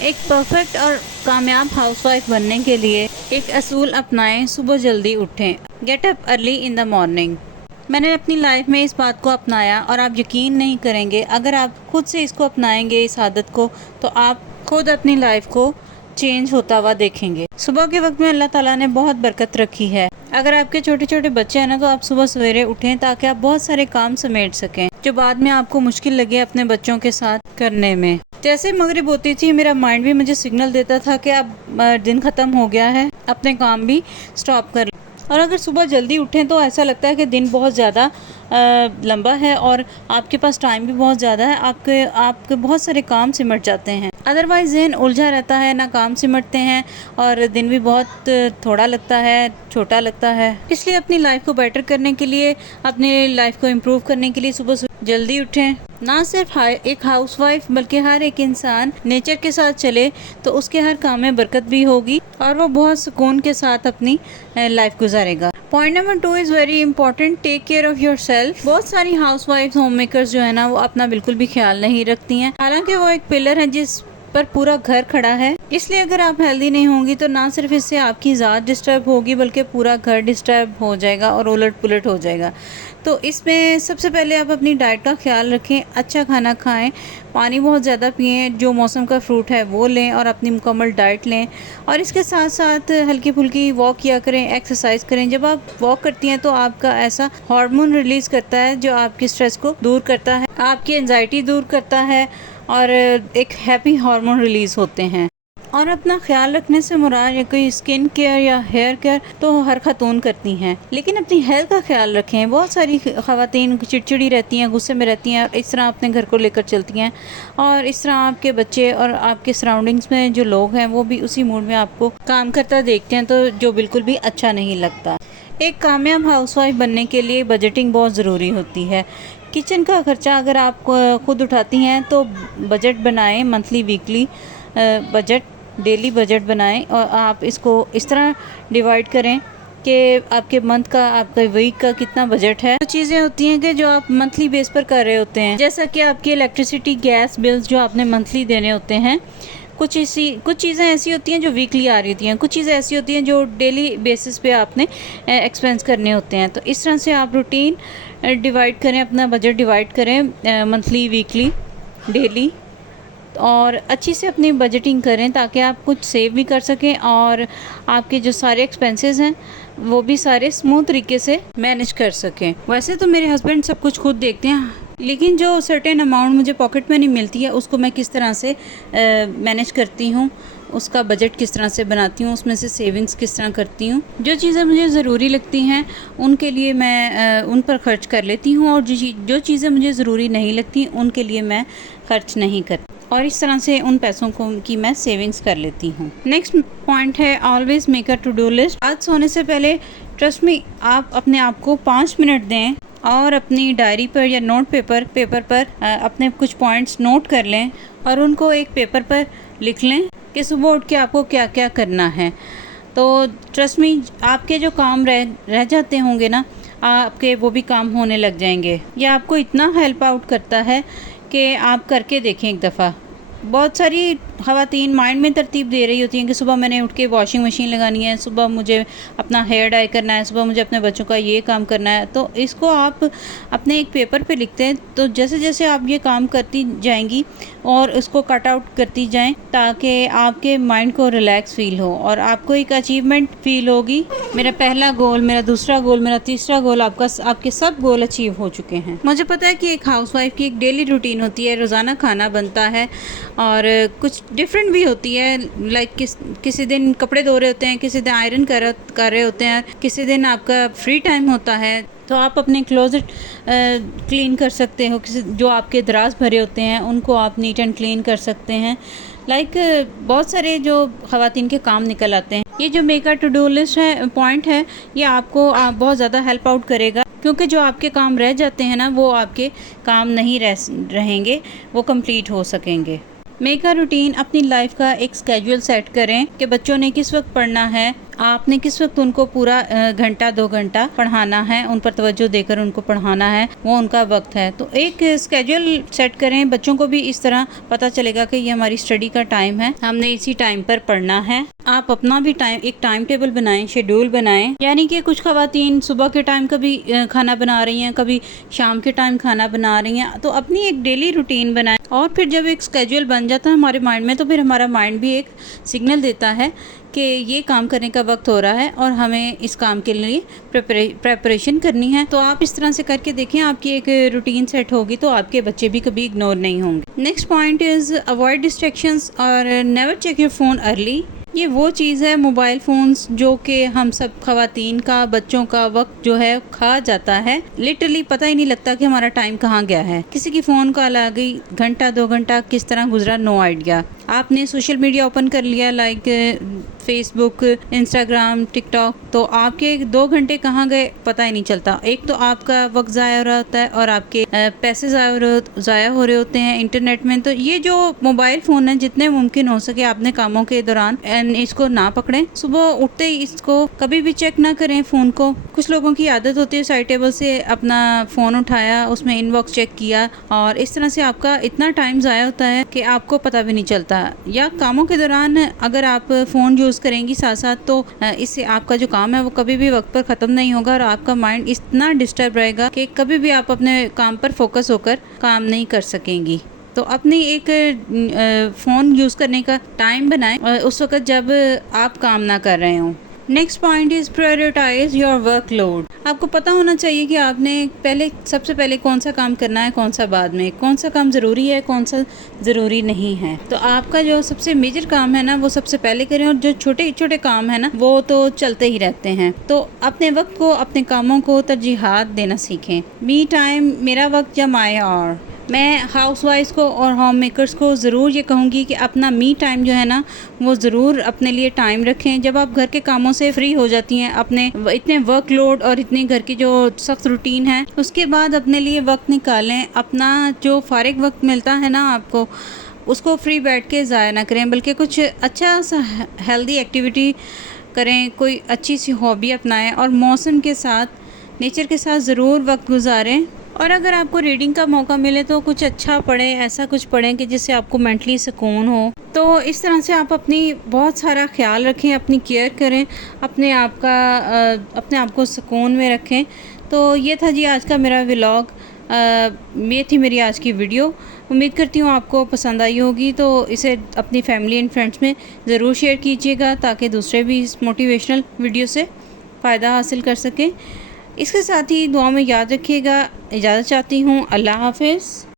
एक परफेक्ट और कामयाब हाउसवाइफ बनने के लिए एक असूल अपनाएं, सुबह जल्दी उठें। Get up early in the morning. मैंने अपनी लाइफ में इस बात को अपनाया और आप यकीन नहीं करेंगे, अगर आप खुद से इसको अपनाएंगे इस आदत को, तो आप खुद अपनी लाइफ को चेंज होता हुआ देखेंगे। सुबह के वक्त में अल्लाह ताला ने बहुत बरकत रखी है। अगर आपके छोटे छोटे बच्चे हैं ना, तो आप सुबह सवेरे उठें ताकि आप बहुत सारे काम समेट सकें जो बाद में आपको मुश्किल लगे अपने बच्चों के साथ करने में। जैसे मगरिब होती थी, मेरा माइंड भी मुझे सिग्नल देता था कि अब दिन ख़त्म हो गया है, अपने काम भी स्टॉप कर। और अगर सुबह जल्दी उठें तो ऐसा लगता है कि दिन बहुत ज़्यादा लंबा है और आपके पास टाइम भी बहुत ज़्यादा है, आपके बहुत सारे काम सिमट जाते हैं। अदरवाइज़ ज़हन उलझा रहता है, ना काम सिमटते हैं और दिन भी बहुत थोड़ा लगता है, छोटा लगता है। इसलिए अपनी लाइफ को बेटर करने के लिए, अपनी लाइफ को इम्प्रूव करने के लिए सुबह जल्दी उठें। ना सिर्फ एक हाउसवाइफ बल्कि हर एक इंसान नेचर के साथ चले तो उसके हर काम में बरकत भी होगी और वो बहुत सुकून के साथ अपनी लाइफ गुजारेगा। Point number 2 is very important, take care of yourself. बहुत सारी हाउसवाइफ होम मेकर्स जो है ना, वो अपना बिल्कुल भी ख्याल नहीं रखती हैं, हालांकि वो एक पिलर है जिस पर पूरा घर खड़ा है। इसलिए अगर आप हेल्दी नहीं होंगी तो ना सिर्फ इससे आपकी ज़ात डिस्टर्ब होगी बल्कि पूरा घर डिस्टर्ब हो जाएगा और उलट पुलट हो जाएगा। तो इसमें सबसे पहले आप अपनी डाइट का ख्याल रखें, अच्छा खाना खाएं, पानी बहुत ज़्यादा पिएं, जो मौसम का फ्रूट है वो लें और अपनी मुकम्मल डाइट लें। और इसके साथ साथ हल्की फुल्की वॉक किया करें, एक्सरसाइज करें। जब आप वॉक करती हैं तो आपका ऐसा हार्मोन रिलीज़ करता है जो आपकी स्ट्रेस को दूर करता है, आपकी एंजाइटी दूर करता है और एक हैप्पी हार्मोन रिलीज़ होते हैं। और अपना ख्याल रखने से मुराद या कोई स्किन केयर या हेयर केयर तो हर खातून करती हैं, लेकिन अपनी हेल्थ का ख्याल रखें। बहुत सारी ख़वातीन चिड़चिड़ी रहती हैं, गुस्से में रहती हैं और इस तरह अपने घर को लेकर चलती हैं और इस तरह आपके बच्चे और आपके सराउंडिंग्स में जो लोग हैं वो भी उसी मूड में आपको काम करता देखते हैं, तो जो बिल्कुल भी अच्छा नहीं लगता। एक कामयाब हाउसवाइफ बनने के लिए बजटिंग बहुत ज़रूरी होती है। किचन का खर्चा अगर आप खुद उठाती हैं तो बजट बनाएं, monthly weekly budget, daily budget बनाएं और आप इसको इस तरह डिवाइड करें कि आपके मंथ का, आपके वीक का कितना बजट है। तो चीज़ें होती हैं कि जो आप मंथली बेस पर कर रहे होते हैं, जैसा कि आपकी इलेक्ट्रिसिटी, गैस बिल्स जो आपने मंथली देने होते हैं। कुछ चीज़ें ऐसी होती हैं जो वीकली आ रही होती हैं, कुछ चीज़ें ऐसी होती हैं जो डेली बेसिस पे आपने एक्सपेंस करने होते हैं। तो इस तरह से आप रूटीन डिवाइड करें, अपना बजट डिवाइड करें मंथली, वीकली, डेली, और अच्छी से अपनी बजटिंग करें ताकि आप कुछ सेव भी कर सकें और आपके जो सारे एक्सपेंसेस हैं वो भी सारे स्मूथ तरीके से मैनेज कर सकें। वैसे तो मेरे हस्बैंड सब कुछ खुद देखते हैं, लेकिन जो सर्टेन अमाउंट मुझे पॉकेट मनी मिलती है उसको मैं किस तरह से मैनेज करती हूँ, उसका बजट किस तरह से बनाती हूँ, उसमें से सेविंग्स किस तरह करती हूँ। जो चीज़ें मुझे ज़रूरी लगती हैं उनके लिए मैं उन पर खर्च कर लेती हूँ और जो चीज़ें मुझे ज़रूरी नहीं लगती उनके लिए मैं खर्च नहीं करती और इस तरह से उन पैसों को की मैं सेविंग्स कर लेती हूँ। नेक्स्ट पॉइंट है always make a to do list. आज सोने से पहले ट्रस्ट मी, आप अपने आप को 5 मिनट दें और अपनी डायरी पर या नोट पेपर पर अपने कुछ पॉइंट्स नोट कर लें और उनको एक पेपर पर लिख लें कि सुबह उठ के आपको क्या क्या करना है। तो ट्रस्ट मी, आपके जो काम रह जाते होंगे ना, आपके वो भी काम होने लग जाएंगे। यह आपको इतना हेल्प आउट करता है कि आप करके देखें एक दफ़ा। बहुत सारी ख़वातीन माइंड में तरतीब दे रही होती हैं कि सुबह मैंने उठ के वॉशिंग मशीन लगानी है, सुबह मुझे अपना हेयर डाई करना है, सुबह मुझे अपने बच्चों का ये काम करना है। तो इसको आप अपने एक पेपर पे लिखते हैं, तो जैसे जैसे आप ये काम करती जाएंगी और उसको कट आउट करती जाएं ताकि आपके माइंड को रिलैक्स फ़ील हो और आपको एक अचीवमेंट फ़ील होगी। मेरा पहला गोल, मेरा दूसरा गोल, मेरा तीसरा गोल, आपके सब गोल अचीव हो चुके हैं। मुझे पता है कि एक हाउसवाइफ की एक डेली रूटीन होती है, रोज़ाना खाना बनता है और कुछ डिफरेंट भी होती है। लाइक किसी दिन कपड़े धो रहे होते हैं, किसी दिन आयरन कर रहे होते हैं, किसी दिन आपका फ्री टाइम होता है तो आप अपने क्लोजेट क्लीन कर सकते हो। जो आपके दराज भरे होते हैं उनको आप नीट एंड क्लीन कर सकते हैं। लाइक बहुत सारे जो ख़वातीन के काम निकल आते हैं। ये जो make a to do list है, पॉइंट है, ये आपको बहुत ज़्यादा हेल्प आउट करेगा क्योंकि जो आपके काम रह जाते हैं ना, वो आपके काम नहीं रहेंगे, वो कंप्लीट हो सकेंगे। मेक अ रूटीन, अपनी लाइफ का एक स्केड्यूल सेट करें कि बच्चों ने किस वक्त पढ़ना है आपने किस वक्त उनको पूरा घंटा 2 घंटा पढ़ाना है, उन पर तवज्जो देकर उनको पढ़ाना है, वो उनका वक्त है। तो एक स्केड्यूल सेट करें, बच्चों को भी इस तरह पता चलेगा कि ये हमारी स्टडी का टाइम है, हमने इसी टाइम पर पढ़ना है। आप अपना भी एक टाइम टेबल बनाएं, शेड्यूल बनाएं, यानी कि कुछ ख़वातीन सुबह के टाइम कभी खाना बना रही हैं, कभी शाम के टाइम खाना बना रही हैं, तो अपनी एक डेली रूटीन बनाएं। और फिर जब एक स्केड्यूल बन जाता है हमारे माइंड में, तो फिर हमारा माइंड भी एक सिग्नल देता है कि ये काम करने का वक्त हो रहा है और हमें इस काम के लिए प्रेपरेशन करनी है। तो आप इस तरह से करके देखें, आपकी एक रूटीन सेट होगी तो आपके बच्चे भी कभी इग्नोर नहीं होंगे। Next point is avoid distractions और never check your phone early. ये वो चीज़ है, मोबाइल फ़ोन्स, जो कि हम सब ख़वातीन का, बच्चों का वक्त जो है खा जाता है। लिटरली पता ही नहीं लगता कि हमारा टाइम कहाँ गया है। किसी की फ़ोन कॉल आ गई, घंटा 2 घंटा किस तरह गुजरा, नो आइडिया। आपने सोशल मीडिया ओपन कर लिया, लाइक फेसबुक, इंस्टाग्राम, टिकटॉक, तो आपके 2 घंटे कहाँ गए पता ही नहीं चलता। एक तो आपका वक्त ज़ाया हो रहा होता है और आपके पैसे ज़ाया हो रहे होते हैं इंटरनेट में। तो ये जो मोबाइल फ़ोन है, जितने मुमकिन हो सके अपने कामों के दौरान इसको ना पकड़ें। सुबह उठते ही इसको कभी भी चेक ना करें फ़ोन को। कुछ लोगों की आदत होती है साइड टेबल से अपना फ़ोन उठाया, उसमें इनबॉक्स चेक किया, और इस तरह से आपका इतना टाइम ज़ाया होता है कि आपको पता भी नहीं चलता। या कामों के दौरान अगर आप फ़ोन यूज़ करेंगी साथ साथ, तो इससे आपका जो काम है वो कभी भी वक्त पर ख़त्म नहीं होगा और आपका माइंड इतना डिस्टर्ब रहेगा कि कभी भी आप अपने काम पर फोकस होकर काम नहीं कर सकेंगी। तो अपनी एक फ़ोन यूज़ करने का टाइम बनाएं उस वक़्त जब आप काम ना कर रहे हों। Next point is prioritise your workload. आपको पता होना चाहिए कि आपने सबसे पहले कौन सा काम करना है, कौन सा बाद में, कौन सा काम ज़रूरी है, कौन सा ज़रूरी नहीं है। तो आपका जो सबसे मेजर काम है ना, वो सबसे पहले करें, और जो छोटे छोटे काम है ना, वो तो चलते ही रहते हैं। तो अपने वक्त को, अपने कामों को तरजीहात देना सीखें। मी टाइम, मेरा वक्त या माई आवर। मैं हाउसवाइफ्स को और होम मेकर्स को ज़रूर ये कहूँगी कि अपना मी टाइम जो है ना, वो ज़रूर अपने लिए टाइम रखें। जब आप घर के कामों से फ्री हो जाती हैं, अपने इतने वर्कलोड और इतनी घर की जो सख्त रूटीन है, उसके बाद अपने लिए वक्त निकालें। अपना जो फारिग वक्त मिलता है ना आपको, उसको फ्री बैठ के ज़ाया ना करें, बल्कि कुछ अच्छा सा हेल्दी एक्टिविटी करें, कोई अच्छी सी हॉबी अपनाएं और मौसम के साथ, नेचर के साथ ज़रूर वक्त गुजारें। और अगर आपको रीडिंग का मौका मिले तो कुछ अच्छा पढ़ें, ऐसा कुछ पढ़ें कि जिससे आपको मेंटली सुकून हो। तो इस तरह से आप अपनी बहुत सारा ख्याल रखें, अपनी केयर करें, अपने आप को सुकून में रखें। तो ये था जी आज का मेरा व्लॉग, ये थी मेरी आज की वीडियो। उम्मीद करती हूँ आपको पसंद आई होगी। तो इसे अपनी फैमिली एंड फ्रेंड्स में ज़रूर शेयर कीजिएगा ताकि दूसरे भी इस मोटिवेशनल वीडियो से फ़ायदा हासिल कर सकें। इसके साथ ही दुआ में याद रखिएगा। इजाज़त चाहती हूँ। अल्लाह हाफ़िज़।